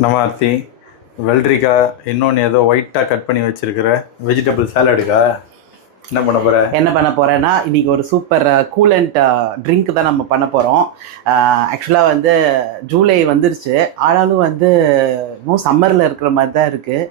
நமார்த்தி வெள்ளரிக்காய் இன்னொன்று ஏதோ ஒயிட்டாக கட் பண்ணி வச்சுருக்கிற வெஜிடபிள் சாலடுக்கா என்ன பண்ண போகிற? என்ன பண்ண போகிறேன்னா இன்றைக்கி ஒரு சூப்பர் கூலண்ட் ட்ரிங்க் தான் நம்ம பண்ண போகிறோம். ஆக்சுவலாக வந்து ஜூலை வந்துருச்சு, ஆனாலும் வந்து இன்னும் சம்மரில் இருக்கிற மாதிரி தான் இருக்குது.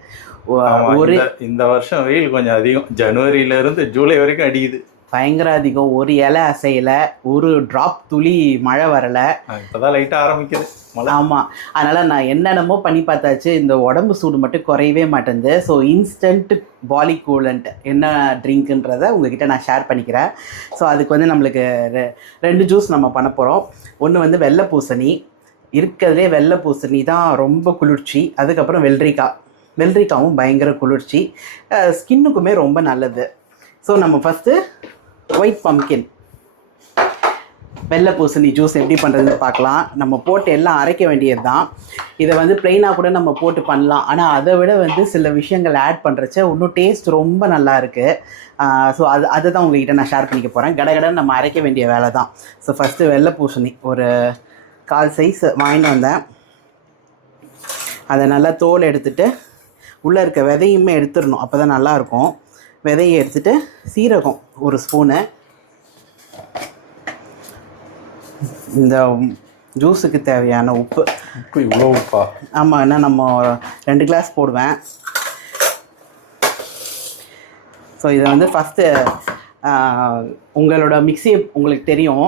இந்த வருஷம் வெயில் கொஞ்சம் அதிகம், ஜனவரியிலேருந்து ஜூலை வரைக்கும் அடிக்குது, பயங்கர அதிகம். ஒரு இலை அசையலை, ஒரு ட்ராப் துளி மழை வரலை, இப்போதான் லைட்டாக ஆரம்பிக்குது மழை. ஆமாம், அதனால் நான் என்னென்னமோ பண்ணி பார்த்தாச்சு, இந்த உடம்பு சூடு மட்டும் குறையவே மாட்டேங்குது. ஸோ இன்ஸ்டன்ட் பாடி கூலண்ட் என்ன ட்ரிங்க்குன்றதை உங்ககிட்ட நான் ஷேர் பண்ணிக்கிறேன். ஸோ அதுக்கு வந்து நம்மளுக்கு ரெண்டு ஜூஸ் நம்ம பண்ண போகிறோம். ஒன்று வந்து வெள்ளை பூசணி, இருக்கிறதுலே வெள்ளை பூசணி தான் ரொம்ப குளிர்ச்சி. அதுக்கப்புறம் வெள்ளரிக்காவும் பயங்கர குளிர்ச்சி, ஸ்கின்னுக்குமே ரொம்ப நல்லது. ஸோ நம்ம ஃபஸ்ட்டு ஒயிட் பம்கின் வெள்ளை பூசணி ஜூஸ் எப்படி பண்ணுறதுன்னு பார்க்கலாம். நம்ம போட்டு எல்லாம் அரைக்க வேண்டியது தான். இதை வந்து ப்ளெயினாக கூட நம்ம போட்டு பண்ணலாம், ஆனால் அதை விட வந்து சில விஷயங்கள் ஆட் பண்ணுறச்ச இன்னும் டேஸ்ட் ரொம்ப நல்லா இருக்குது. ஸோ அதை தான் உங்கள்கிட்ட நான் ஷேர் பண்ணிக்க போகிறேன். கடகடன்னு நம்ம அரைக்க வேண்டிய வேலை தான். ஸோ ஃபஸ்ட்டு வெள்ளை பூசணி ஒரு 1/4 சைஸ் வாங்கிட்டு வந்தேன். அதை நல்லா தோல் எடுத்துகிட்டு உள்ளே இருக்க விதையுமே எடுத்துடணும், அப்போ தான் நல்லாயிருக்கும். விதையை எடுத்துகிட்டு சீரகம் ஒரு ஸ்பூனு, இந்த ஜூஸுக்கு தேவையான உப்பு. இவ்வளோ உப்பா? ஆமாம், என்ன நம்ம 2 கிளாஸ் போடுவேன். ஸோ இதை வந்து ஃபஸ்ட்டு உங்களோட மிக்ஸி உங்களுக்கு தெரியும்,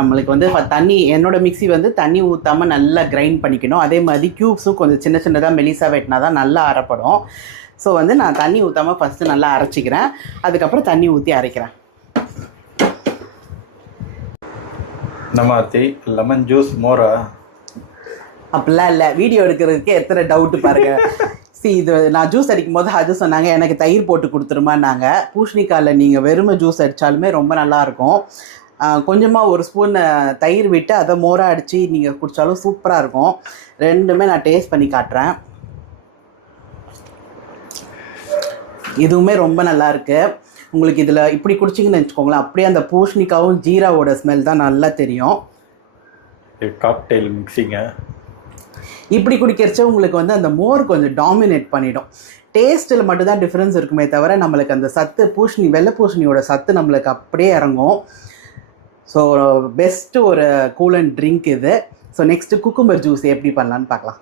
நம்மளுக்கு வந்து தண்ணி, என்னோடய மிக்ஸி வந்து தண்ணி ஊற்றாமல் நல்லா கிரைண்ட் பண்ணிக்கணும். அதே மாதிரி க்யூப்ஸும் கொஞ்சம் சின்ன சின்னதாக மெலிசாக வெட்டினா தான் நல்லா அரைப்படும். ஸோ வந்து நான் தண்ணி ஊற்றாமல் ஃபஸ்ட்டு நல்லா அரைச்சிக்கிறேன், அதுக்கப்புறம் தண்ணி ஊற்றி அரைக்கிறேன். நமார்த்தி லெமன் ஜூஸ் மோரா? அப்படிலாம் இல்லை, வீடியோ எடுக்கிறதுக்கே எத்தனை டவுட்டு பாருங்கள். இது நான் ஜூஸ் அடிக்கும் போது அது சொன்னாங்க எனக்கு தயிர் போட்டு கொடுத்துருமான்னாங்க. பூஷணிக்காயில் நீங்கள் வெறுமை ஜூஸ் அடித்தாலுமே ரொம்ப நல்லாயிருக்கும். கொஞ்சமாக ஒரு ஸ்பூன் தயிர் விட்டு அதை மோராக அடித்து நீங்கள் குடித்தாலும் சூப்பராக இருக்கும். ரெண்டுமே நான் டேஸ்ட் பண்ணி காட்டுறேன். இதுவுமே ரொம்ப நல்லா இருக்குது. உங்களுக்கு இதில் இப்படி குடிச்சிங்கன்னு வச்சுக்கோங்களேன், அப்படியே அந்த பூஷணிக்காவும் ஜீராவோட ஸ்மெல் தான் நல்லா தெரியும். காக்டெயில் மிக்சிங்க. இப்படி குடிக்கிறச்ச உங்களுக்கு வந்து அந்த மோர் கொஞ்சம் டாமினேட் பண்ணிடும். டேஸ்ட்டில் மட்டும்தான் டிஃப்ரென்ஸ் இருக்குமே தவிர நம்மளுக்கு அந்த சத்து வெள்ளை பூசணியோட சத்து நம்மளுக்கு அப்படியே இறங்கும். ஸோ பெஸ்ட்டு ஒரு கூலண்ட் ட்ரிங்க் இது. ஸோ நெக்ஸ்ட்டு குக்கும்பர் ஜூஸ் எப்படி பண்ணலான்னு பார்க்கலாம்.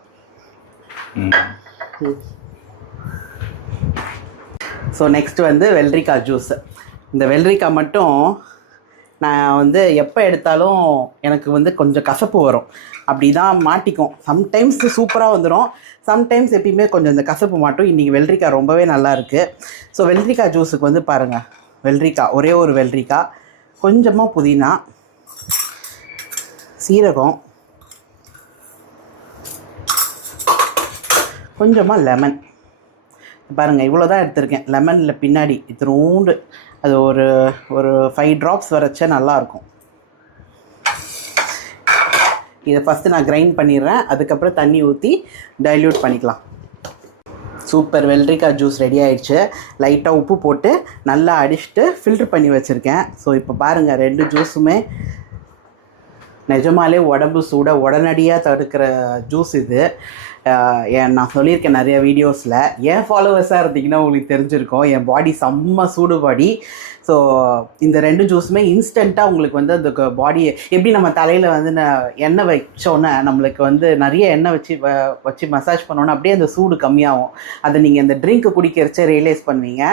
ஸோ நெக்ஸ்ட்டு வந்து வெள்ளரிக்காய் ஜூஸ். இந்த வெள்ளரிக்காய் மட்டும் நான் வந்து எப்போ எடுத்தாலும் எனக்கு வந்து கொஞ்சம் கசப்பு வரும், அப்படி தான் மாட்டிக்கும். சம்டைம்ஸ் சூப்பராக வந்துடும், சம்டைம்ஸ் எப்பயுமே கொஞ்சம் இந்த கசப்பு மாட்டும். இன்றைக்கி வெள்ளரிக்காய் ரொம்பவே நல்லா இருக்குது. ஸோ வெள்ளரிக்காய் ஜூஸுக்கு வந்து பாருங்கள், வெள்ளரிக்காய் ஒரே ஒரு வெள்ளரிக்காய், கொஞ்சமாக புதினா, சீரகம், கொஞ்சமாக லெமன். பாருங்கள் இவ்வளோ தான் எடுத்திருக்கேன். லெமனில் பின்னாடி இத்தினூண்டு அது ஒரு 5 ட்ராப்ஸ் வரைச்சா நல்லாயிருக்கும். இதை ஃபஸ்ட்டு நான் கிரைண்ட் பண்ணிடுறேன், அதுக்கப்புறம் தண்ணி ஊற்றி டைல்யூட் பண்ணிக்கலாம். சூப்பர் வெள்ளரிக்காய் ஜூஸ் ரெடி ஆகிடுச்சு. லைட்டாக உப்பு போட்டு நல்லா அடிச்சுட்டு ஃபில்ட்ரு பண்ணி வச்சுருக்கேன். ஸோ இப்போ பாருங்கள், 2 ஜூஸுமே நிஜமாலே உடம்பு சூட உடனடியாக தடுக்கிற ஜூஸ் இது. நான் சொல்லியிருக்கேன் நிறைய வீடியோஸில், என் ஃபாலோவர்ஸாக இருந்தீங்கன்னா உங்களுக்கு தெரிஞ்சிருக்கும், என் பாடி செம்ம சூடு பாடி. ஸோ இந்த 2 ஜூஸுமே இன்ஸ்டண்ட்டாக உங்களுக்கு வந்து அந்த பாடியை எப்படி நம்ம தலையில் வந்து எண்ணெய் வச்சோன்னே நம்மளுக்கு வந்து நிறைய எண்ணெய் வச்சு மசாஜ் பண்ணோன்னா அப்படியே அந்த சூடு கம்மியாகும். அதை நீங்கள் இந்த ட்ரிங்க்கு குடிக்கிறச்ச ரியலைஸ் பண்ணுவீங்க.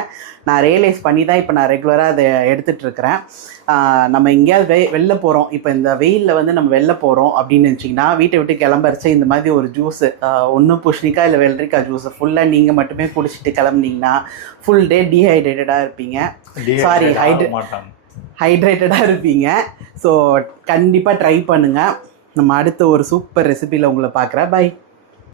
நான் ரியலைஸ் பண்ணி தான் இப்போ நான் ரெகுலராக அதை எடுத்துகிட்ருக்கிறேன். நம்ம எங்கேயாவது வெளில போகிறோம், இப்போ இந்த வெயிலில் வந்து நம்ம வெளில போகிறோம் அப்படின்னு நினச்சிங்கன்னா வீட்டை விட்டு கிளம்புறச்ச இந்த மாதிரி ஒரு ஜூஸு, ஒன்று பூஷணிக்காய் இல்லை வெள்ளரிக்காய் ஜூஸு ஃபுல்லாக நீங்கள் மட்டுமே குடிச்சிட்டு கிளம்புனீங்கன்னா ஃபுல் டே டீஹைட்ரேட்டடாக இருப்பீங்க. சாரி, ஹைட்ரேட்டடாக இருப்பீங்க. ஸோ கண்டிப்பாக ட்ரை பண்ணுங்கள். நம்ம அடுத்த ஒரு சூப்பர் ரெசிபியில் உங்களை பார்க்குறேன். பை.